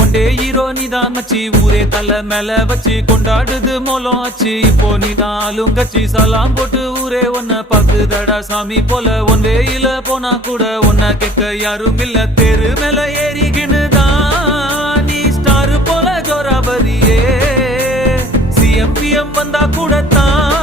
One day hero நீதான் மச்சி, ஊரே தலை மேல வச்சு கொண்டாடுது மோலம் ஆச்சு. இப்போ நீதான் ஆளுங்கச்சி, சலாம் போட்டு ஊரே ஒன்ன பாக்குதடா சாமி போல. ஒன் வேயில போனா கூட ஒன்ன கேட்க யாரும் இல்ல. தெரு மேல ஏறிக்கினுதான் நீ ஸ்டார் போல ஜோரா வரியே. சிஎம் பிஎம் வந்தா கூட தான்